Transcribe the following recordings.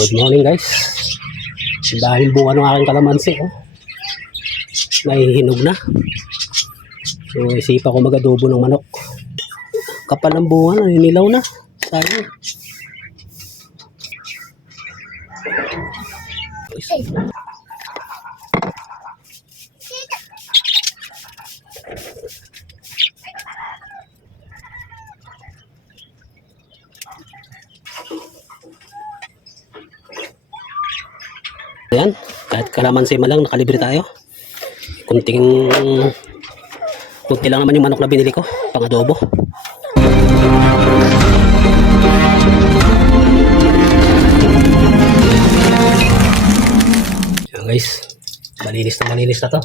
Good morning guys. Dahil bunga ng aking kalamansi, nahihinog na. So isipa ko mag-adobo ng manok. Kapal ng bunga, naninilaw na. Sayang. Ayan, kahit kalamansi malang nakalibre tayo. Kunti lang naman yung manok na binili ko pang adobo. Ayan guys, malinis na to.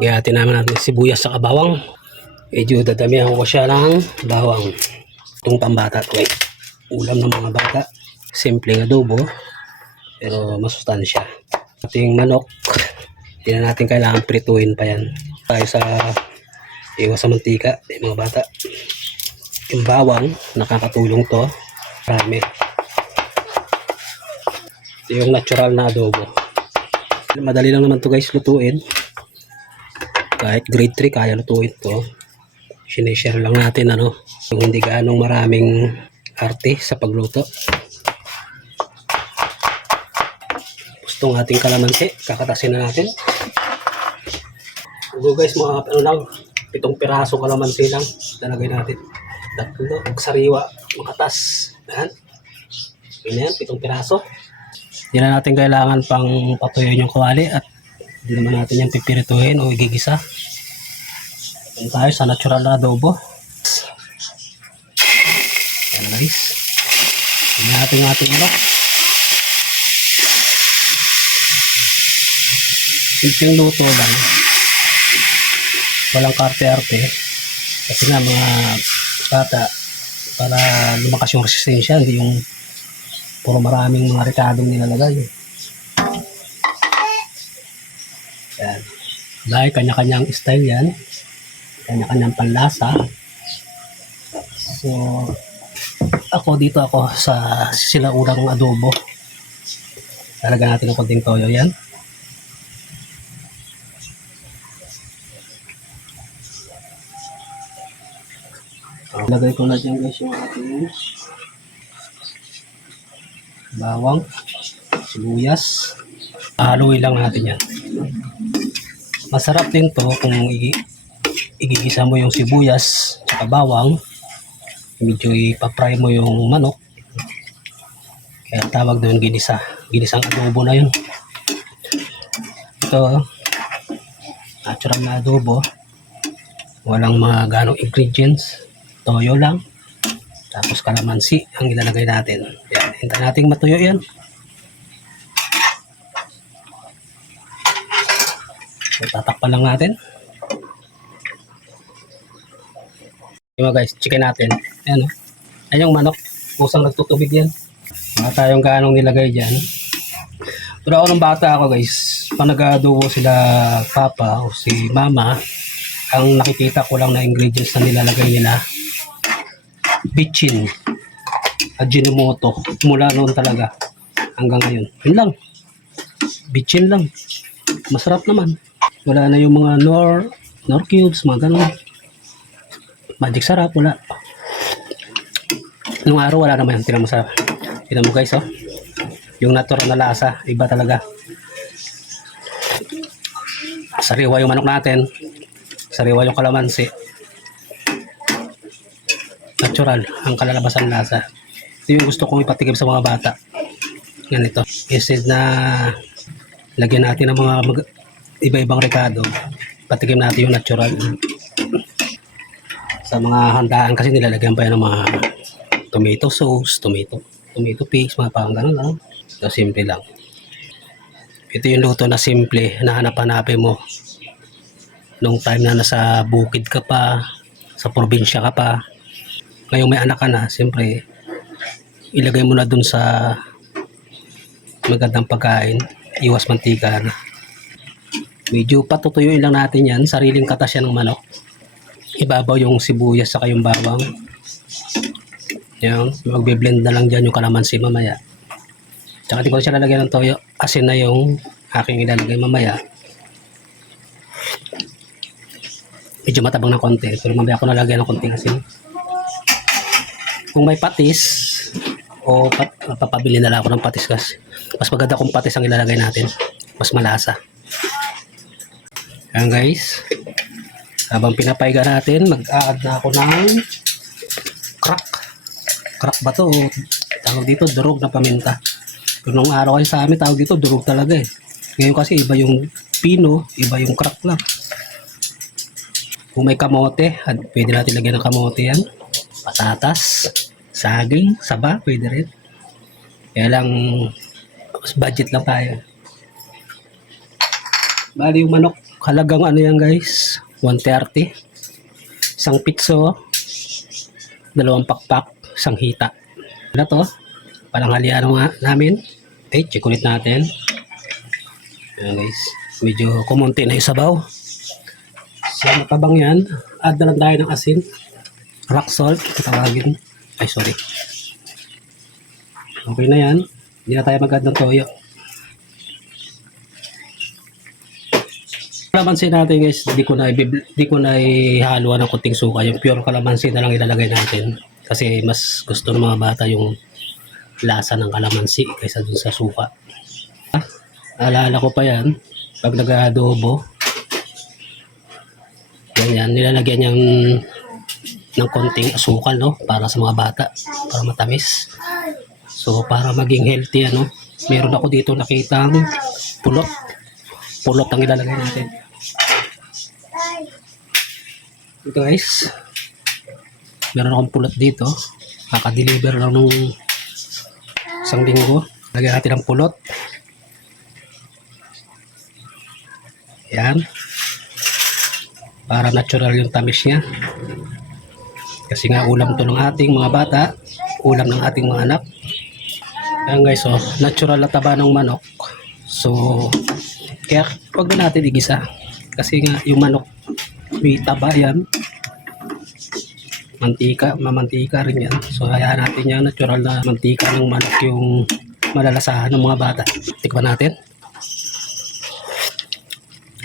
Gayatin naman natin sibuyas sa bawang. Medyo dadamihan ko siya ng bawang. Itong pambata to guys. Ulam ng mga bata, simpleng adobo pero masustansya. Ating manok, hindi na natin kailangan prituin pa yan tayo sa iwas sa mantika yung mga bata. Yung bawang, nakakatulong to, marami. Ito yung natural na adobo. Madali lang naman to guys lutuin, kahit grade 3 kaya lutuin to. Sinishare lang natin yung hindi gaanong maraming arte sa pagluto. Gustong ating kalamansi, kakatasin na natin. So guys, mga 7 piraso kalamansi lang lalagay natin. Tatlo, sariwa, makatas. Ayan. Ganyan, 7 piraso. Hindi na natin kailangan pang patuyuin yung kawali at hindi naman natin yung pipirituhin o igigisa. Ayan tayo sa natural na adobo. Guys, tingnan natin ating simpleng luto lang, walang karte-arte kasi nga mga bata para lumakas yung resistensya, hindi yung puro maraming mga rekadong nilalagay. Yan, dahil kanya-kanyang style yan, kanya-kanyang panlasa. So ako sa sinaunang adobo, lalagyan natin ng konting toyo. Yan, lagay ko na dyan guys yung ating bawang, sibuyas. Haluin lang natin yan. Masarap din to kung igigisa mo yung sibuyas at bawang, medyo ipapry mo yung manok, kaya tawag doon ginisang adobo na yun. Ito natural na adobo, walang mga ganong ingredients, toyo lang tapos kalamansi ang ilalagay natin. Yan, hintayin natin matuyo yan. So, tatakpan lang natin. Diba guys, chicken natin. Ayan Ayan yung manok. Kusang nagtutubig yan. Mga tayong ganong nilagay dyan. Pero ako nung bata ako guys, pag nag-adobo sila papa o si mama, ang nakikita ko lang na ingredients na nilalagay nila, bitchin, Ajinomoto, mula noon talaga hanggang ngayon. Yun lang. Bitchin lang. Masarap naman. Wala na yung mga nor cubes, mga ganon. Magic sarap, wala. Nung araw wala naman, tinan mo tinan mo guys yung natural na lasa, iba talaga. Sariwa yung manok natin, sariwa yung kalamansi, natural ang kalalabasan lasa. Ito yung gusto kong ipatigim sa mga bata. Ganito, instead na lagyan natin ng mga iba-ibang rekado, patigim natin yung natural. Sa mga handaan kasi nilalagyan pa yan ng mga tomato sauce, tomato paste, mga parang gano'n. So, simple lang. Ito yung luto na simple na hanap-hanapin mo nung time na nasa bukid ka pa, sa probinsya ka pa. Ngayong may anak ka na, siyempre ilagay mo na dun sa magandang pagkain, iwas mantika na. Medyo patutuyuin lang natin yan, sariling katas yan ng manok. Ibabaw yung sibuyas saka yung bawang. Yan, magbe-blend na lang dyan yung kalamansi mamaya. Tsaka di ko siya lalagyan ng toyo. Asin na yung aking ilalagay mamaya. Medyo matabang na konti. Pero mamaya ako nalagyan ng konting asin. Kung may patis, o papabili na lang ako ng patis kasi mas maganda kung patis ang ilalagay natin. Mas malasa. Yan guys. Habang pinapaiga natin, mag-a-add na ako ng crack. Crack ba to? Tawag dito, durog na paminta. Pero nung araw kayo sa amin, tawag dito, durog talaga eh. Ngayon kasi iba yung pino, iba yung crack lang. Kung may kamote, pwede natin lagyan ng kamote yan. Patatas, saging, saba, pwede rin. Kaya lang, mas budget lang tayo. Bali yung manok, halagang ano yan guys, 130. Isang pitso, 2 pakpak, isang hita. Ano to? Palanghalian nga namin. Okay, check ulit natin. Ayan guys, medyo kumunti na yung sabaw. So matabang yan, add na lang tayo ng asin. Rock salt, tawagin. Ay sorry. Okay na yan. Hindi na tayo mag-add ng toyo. Kalamansi natin guys, di ko na ihaluan ng kunting suka. Yung pure kalamansi na lang ilalagay natin. Kasi mas gusto ng mga bata yung lasa ng kalamansi kaysa dun sa suka. Alala ko pa yan, pag nag-adobo, ganyan, nilalagyan niyang ng konting asukal, no? Para sa mga bata, para matamis. So, para maging healthy, ano? Meron ako dito nakitang pulot. Pulot ang ilalagay natin. Ito guys, meron akong pulot dito. Kaka-deliver lang nung isang linggo. Lagyan natin ang pulot. Yan. Para natural yung tamis niya. Kasi nga ulam to ng ating mga bata. Ulam ng ating mga anak. Yan guys, so natural na taba ng manok. So, kaya huwag na natin igisa. Kasi nga yung manok may taba yan. Mantika, mamantika rin yan. So, hayaan natin yan. Natural na mantika ng manok yung malalasahan ng mga bata. Tikman natin.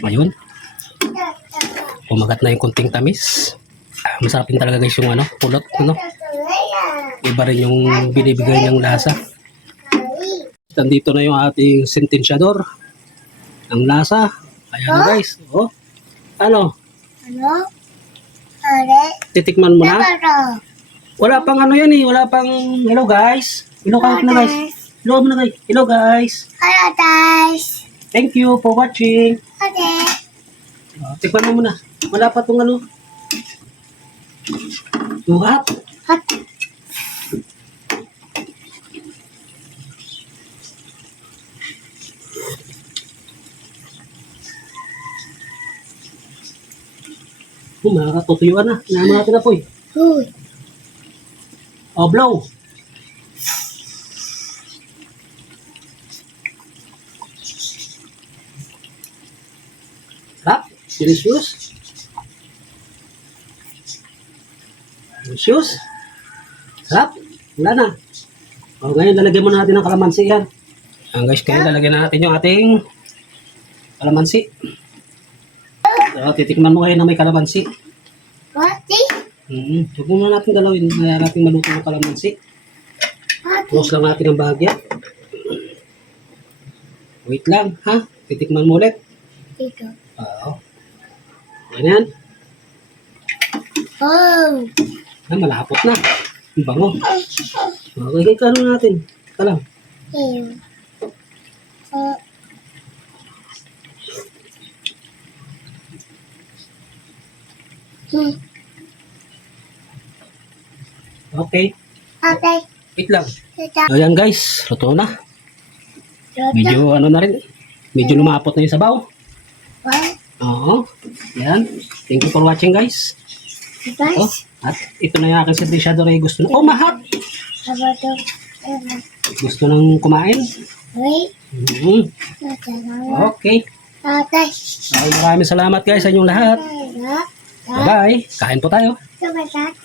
Ayun. Kumagat na yung kunting tamis. Masarap din talaga guys yung ano, pulot. Ano? Iba rin yung binibigay niyang lasa. Nandito na yung ating sentensyador. Ang lasa. Ayan na guys. Oh. Ano? Ano? Ano? Titikman mo na? Wala pang ano yan eh. Wala pang hello guys. Hello na guys. Hello mo na guys. Hello guys. Hello guys. Thank you for watching. Okay. Tikman mo muna. Wala pa tong ano. Hot. Hot. Makakatutuyuan na. Inaano natin na po eh. Uy. Oh, blow. Sarap. Delicious. Delicious. Sarap. Wala na. O ngayon, lalagyan muna natin ng kalamansi yan. Guys, kaya lalagyan natin yung ating kalamansi. So, titikman mo ngayon na may kalamansi. What? Huwag muna natin galawin. Kaya natin maluto ng kalamansi. Close lang natin ang bahagya. Wait lang, ha? Titikman mo ulit. Dito. Oo. Ganyan. Oh. Malapot na. Ang bango. Okay, kano natin. Ika lang. Ew. Oh. Okay. Okay. Wait lang. Dito. Ayan guys, luto na. Medyo ano na rin. Medyo lumapot na yung sabaw. What? Oo. Yan. Thank you for watching guys. Oh, Guys. at ito na yung aking sentensyador ay gusto na. Oh, mahat! About to. Gusto nang kumain. Wait. Okay. Okay. Maraming salamat guys sa inyong lahat. Bye. Bye-bye. Kain po tayo. Bye.